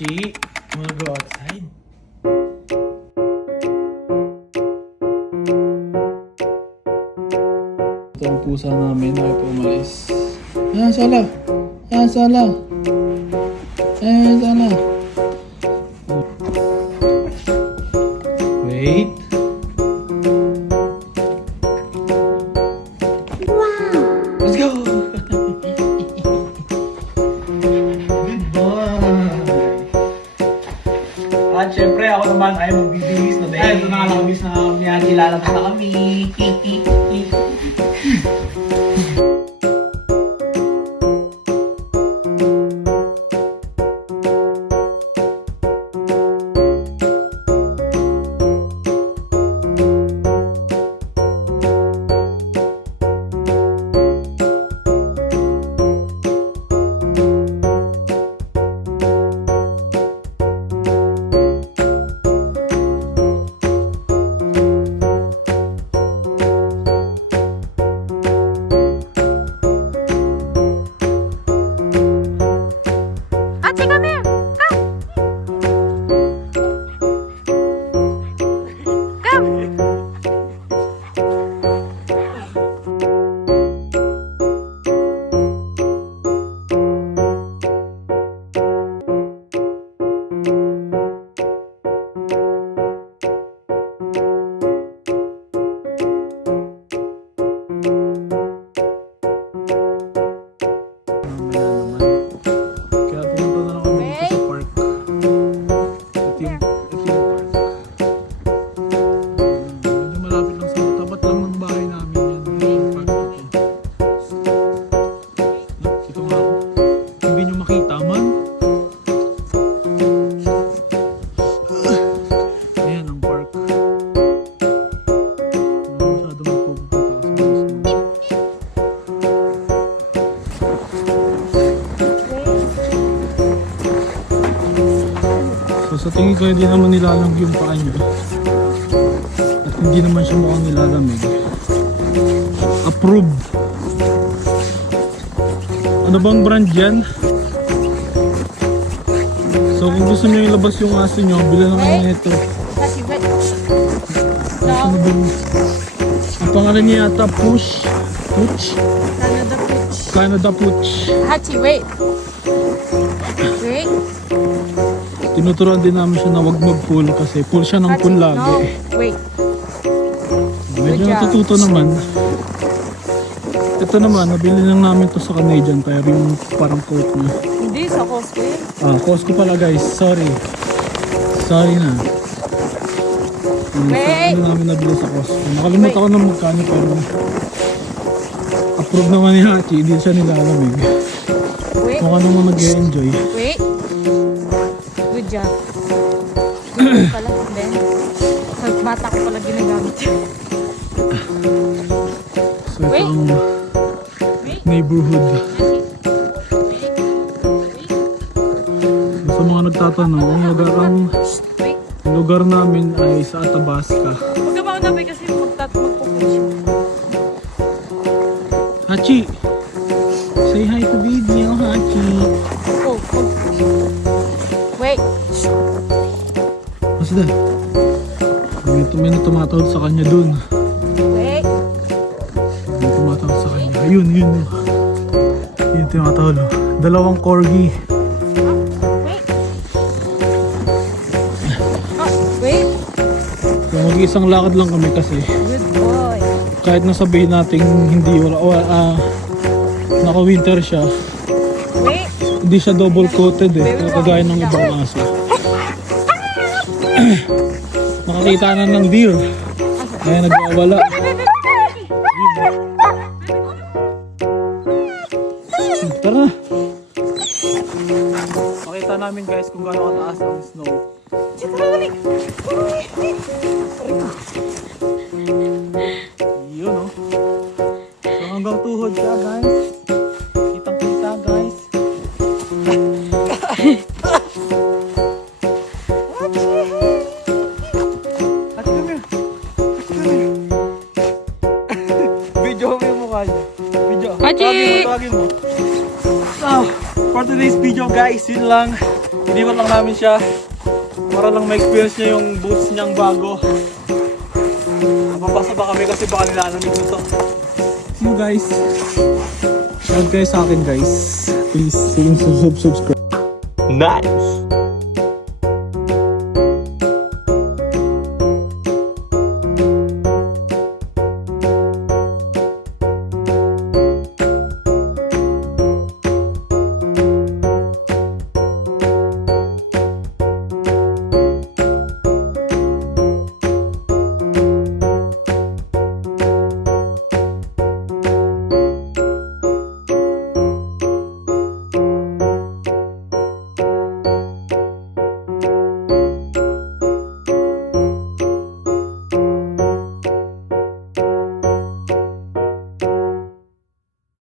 Chi, wanna go outside? Ito ang pusa namin, ay po umalis. Ayan, sala! Ayan, sala! Ayan, sala! Wait. Wow! Let's go! Good boy! At syempre ako naman ay magbibihis na din. Ay, ito na nga nakabis na yan. Ilalabas na kami. Achi, come here. Come. Come. Kaya pumunta na lang kami dito sa park. Ito yung park. Medyo malapit lang sa tapat lang ng bahay namin yan. Yung park dito. Ito nga ako. Hindi nyo makita man. Ayan ang park. Hindi masyado magpupunta kasi may snow. So sa tingin ko hindi naman nilalamig yung paa nyo. At hindi naman siya mukhang nilalamig. Approved. Ano bang brand yan? So kung gusto nyo ilabas yung aso nyo, bilan naman nito. Achi, wait. Ano ba yun? Ang pangalan niya yata Push. Pooch? Canada Pooch. Canada Pooch. Hachi, wait. Wait. Tinuturuan din namin siya na wag mag-pull kasi pull siya ng pull No, lagi. wait. Medyo Good job. natututo naman. Ito naman, nabili lang namin to sa Canadian Tire, yung parang coat niya. Hindi, sa Costco eh. Costco pala guys, sorry. Sorry na. Wait. Ano namin nabili sa Costco. Nakalimutan ko ng magkano pero approve naman ni Hachi, hindi siya nilalamig. Wait. Mukha naman nag-enjoy. Wait. Good job. Good pala. Then, sa bata ko pala ginagamit. So ito Wait. ang Wait. neighborhood. Sa mga nagtatanong, ang Wait. lugar namin ay sa Athabasca. Huwag ka ba unabay kasi magpupush. Hachi! Say hi to video, Hachi! Oh, oh. Wait. What's that? May tumatawag sa kanya dun. Wait. May tumatawag sa kanya. Ayun, yun. Yun tumatawag. Dalawang corgi. Wait. Oh, wait. So, mag-iisang lakad lang kami kasi Good boy. kahit nasabihin natin hindi naka-winter siya, Wait. hindi siya double coated kagaya ng ibang aso. Nakakita na ng deer. Kaya nagwawala. Tara na. Pakita namin guys kung gaano kataas ang snow. Yun oh. So hanggang tuhod siya guys. Kitang kita guys. Video mo yung mukha niya. Video. Hachi! Tawagin mo. So, for today's video guys, yun lang. Iniwan lang namin siya para lang ma-experience niya yung boots niyang bago. Napapasa ba kami kasi baka nilalamig na to. See you guys. Shout guys sa akin guys. Please subscribe. Nice.